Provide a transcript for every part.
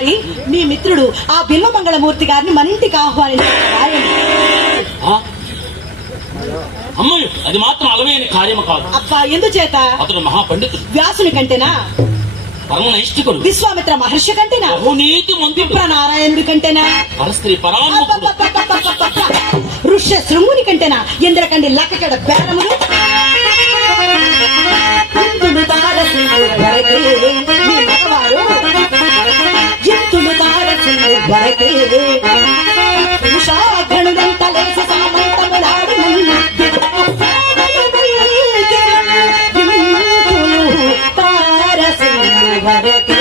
ఒకసారి మీ మిత్రుడు ఆ బిల్వమంగళమూర్తి గారిని మన ఇంటికి ఆహ్వానించారు. అమ్మయ్య, అది మాత్రం అలవైన కార్యము కాదు. అబ్బా, ఎందుచేత? అతడు మహాపండితుడు. వ్యాసుని కంటేనా? పరమ నైష్ఠికుడు. విశ్వామిత్ర మహర్షి కంటేనా? బహునీతి మంత్రుడు. నారాయణుడి కంటేనా? పరస్త్రీ పరాముఖుడు. ఋష్య శృంగుని కంటేనా? ఇంద్రకండి లక్కకడ బేరములు. ఎత్తులు తారసింగు వరకే మీ మగవారు, ఎత్తులు సింగు వరకే పురుషాగ్రణులంత లేస సామంతములాడు తారసింగు వరకే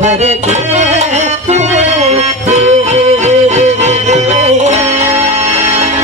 భరకే